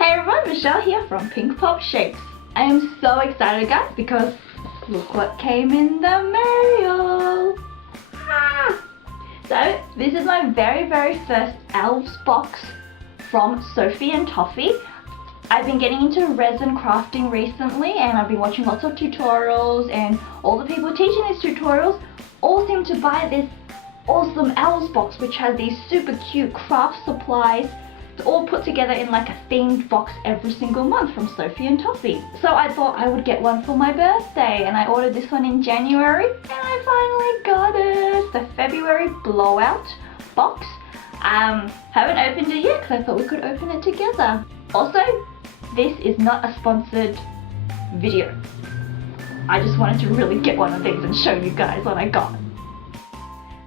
Hey everyone, Michelle here from Pink Pop Shapes. I am so excited guys because look what came in the mail. So this is my very first Elves box from Sophie and Toffee. I've been getting into resin crafting recently and I've been watching lots of tutorials, and all the people teaching these tutorials all seem to buy this awesome Elves box which has these super cute craft supplies. It's all put together in like a themed box every single month from Sophie and Toffee. So I thought I would get one for my birthday, and I ordered this one in January and I finally got it. The February blowout box. Haven't opened it yet because I thought we could open it together. Also, this is not a sponsored video. I just wanted to really get one of these and show you guys what I got.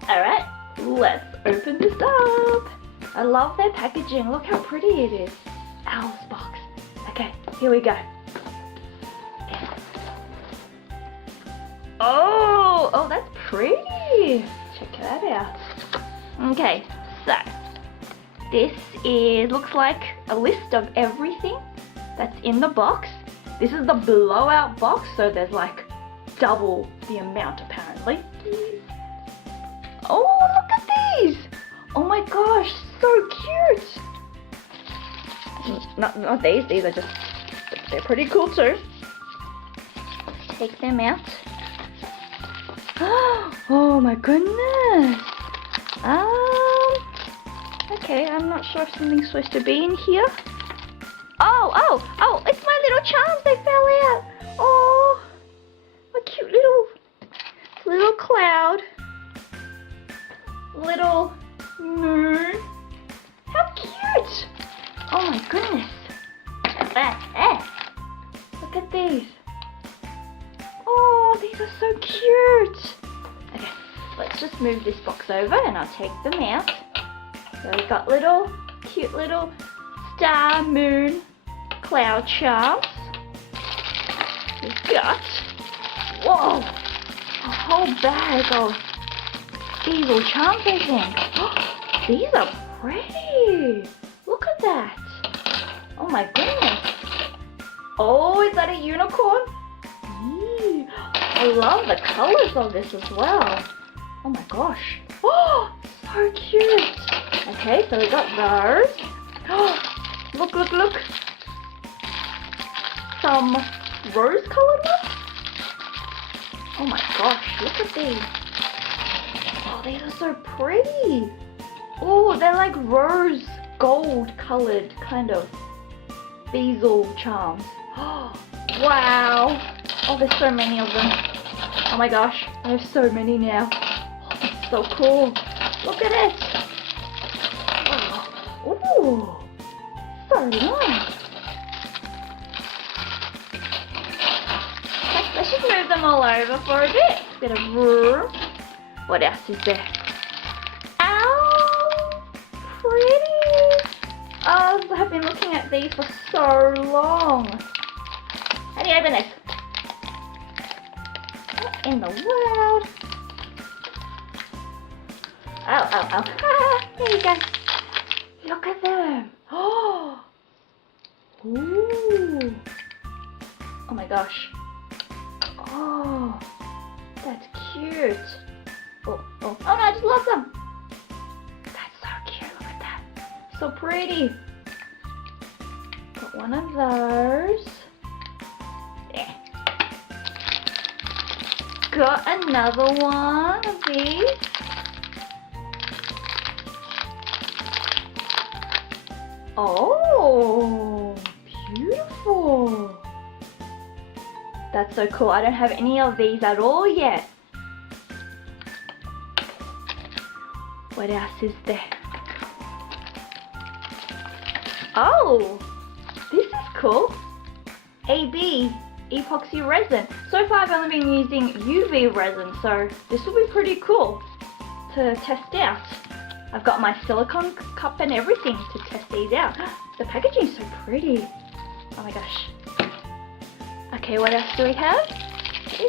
Alright, let's open this up. I love their packaging. Look how pretty it is. Elves box. Okay, here we go. Oh, that's pretty. Check that out. Okay, so this looks like a list of everything that's in the box. This is the blowout box, so there's like double the amount apparently. Oh, look at these. Oh my gosh, so cute! Not these are just, they're pretty cool too. Take them out. Oh my goodness! Okay, I'm not sure if something's supposed to be in here. Oh, it's my little charms, they fell out! Oh, my cute little cloud. Little moon. How cute! Oh my goodness. Look at these. Oh, these are so cute. Okay, let's just move this box over and I'll take them out. So we've got cute little star, moon, cloud charms. We've got, whoa, a whole bag of evil charms, I think. These are pretty. Look at that. Oh my goodness. Oh, is that a unicorn? Eee. I love the colors of this as well. Oh my gosh. Oh, so cute. Okay, so we got those. Oh, look. Some rose-colored ones. Oh my gosh, look at these. Oh, these are so pretty. Oh, they're like rose gold colored kind of bezel charms. Oh, wow. Oh, there's so many of them. Oh my gosh, I have so many now. Oh, that's so cool. Look at it. Oh, so nice. Let's just move them all over for a bit. Bit of room. What else is there? Ow! Pretty! Oh, I've been looking at these for so long. How do you open this? What in the world? Oh. There you go. Look at them. Oh! Ooh! Oh my gosh. Oh, that's cute. Oh no, I just love them. That's so cute, look at that. So pretty. Got one of those. There. Got another one of these. Oh, beautiful. That's so cool. I don't have any of these at all yet. What else is there? Oh, this is cool. AB, epoxy resin. So far I've only been using UV resin, so this will be pretty cool to test out. I've got my silicone cup and everything to test these out. The packaging is so pretty. Oh my gosh. Okay, what else do we have?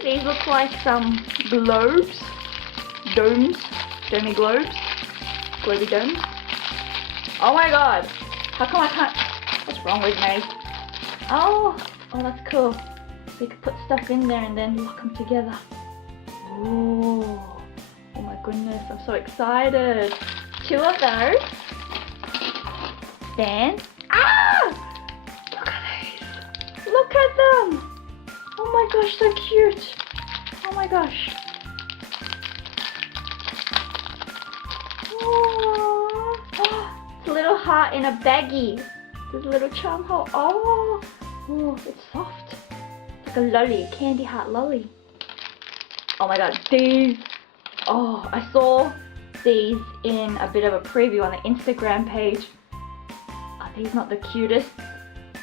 These look like some globes. Domes. Domey globes. Globy domes. Oh my god. How come I can't What's wrong with me? Oh, that's cool. So you can put stuff in there and then lock them together. Oh my goodness, I'm so excited. 2 of those. Then, look at these. Look at them. Oh my gosh, so cute. Oh my gosh. Oh, it's a little heart in a baggie. There's a little charm hole. Oh, it's soft. It's like a lolly, a candy heart lolly. Oh my god, these. Oh, I saw these in a bit of a preview on the Instagram page. Are these not the cutest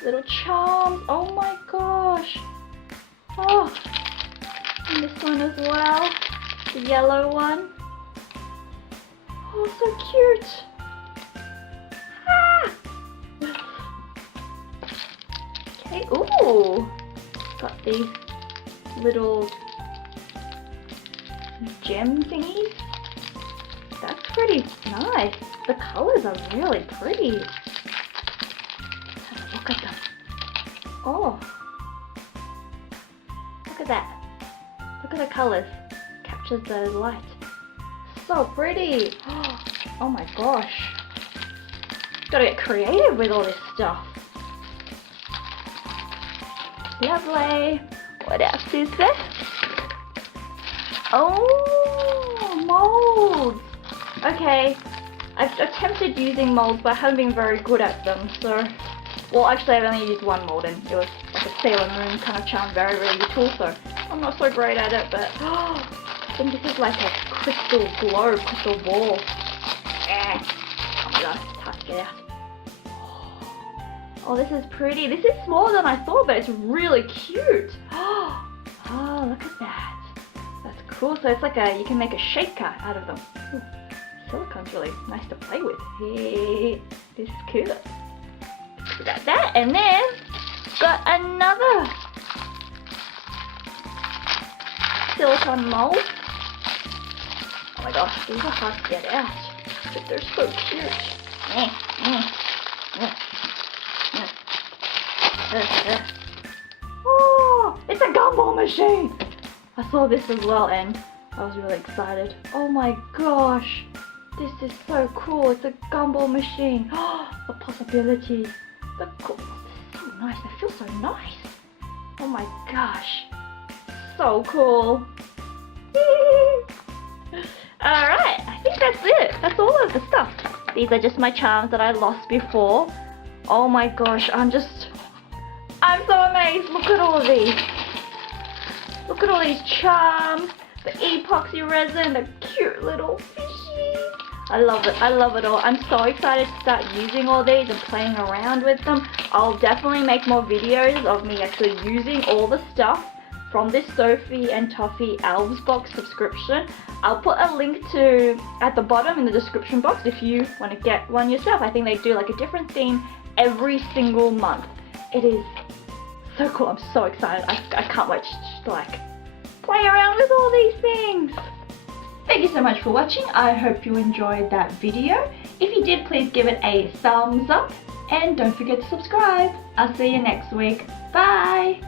little charms? Oh my gosh. Oh, and this one as well. The yellow one. Oh, so cute. Okay, ooh. Got these little gem thingies. That's pretty nice. The colors are really pretty. Let's have a look at them. Oh, look at that. Look at the colors. Captures the light. So pretty. Oh my gosh. Gotta get creative with all this stuff. Lovely. What else is there? Oh, molds. Okay, I've attempted using molds, but I haven't been very good at them. So, well, actually, I've only used one mold, and it was like a Sailor Moon kind of charm, very, very little. So, I'm not so great at it. But I think this is like a crystal globe, crystal ball. Oh my god, it's hard to get out. Oh, this is pretty. This is smaller than I thought, but it's really cute. Oh, look at that. That's cool. So it's like you can make a shaker out of them. Ooh, silicone's really nice to play with. Hey, this is cool. We got that, and then got another silicone mold. Oh my gosh, these are hard to get out, but they're so cute. Oh, it's a gumball machine! I saw this as well and I was really excited. Oh my gosh, this is so cool. It's a gumball machine. Oh, the possibilities. The cool. This is so nice. They feel so nice. Oh my gosh, so cool. Alright, I think that's it. That's all of the stuff. These are just my charms that I lost before. Oh my gosh, I'm so amazed. Look at all of these. Look at all these charms, the epoxy resin, the cute little fishies. I love it. I love it all. I'm so excited to start using all these and playing around with them. I'll definitely make more videos of me actually using all the stuff from this Sophie and Toffee Elves Box subscription. I'll put a link to at the bottom in the description box if you want to get one yourself. I think they do like a different theme every single month. It is so cool. I'm so excited. I can't wait to like play around with all these things. Thank you so much for watching. I hope you enjoyed that video. If you did, please give it a thumbs up and don't forget to subscribe. I'll see you next week. Bye!